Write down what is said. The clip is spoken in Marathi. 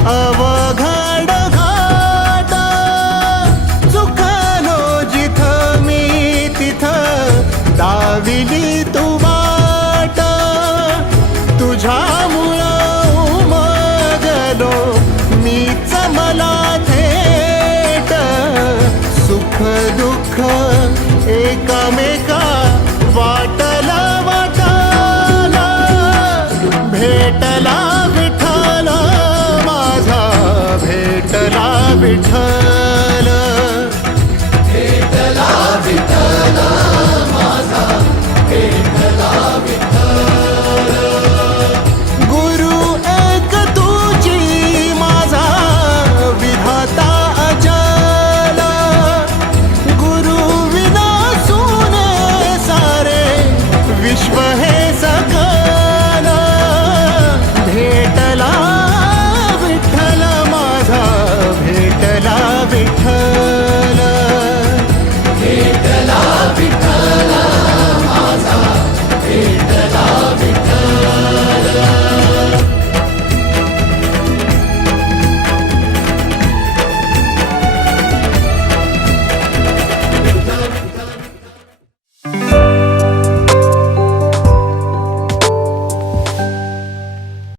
अवघड घाट. चुकलो जिथ मी तिथ दाविली तू वाट. तुझ्या मुळा उमगलो थेट. सुख दुःख एकामेका वाटला वाटाला. भेटला विठ्ठल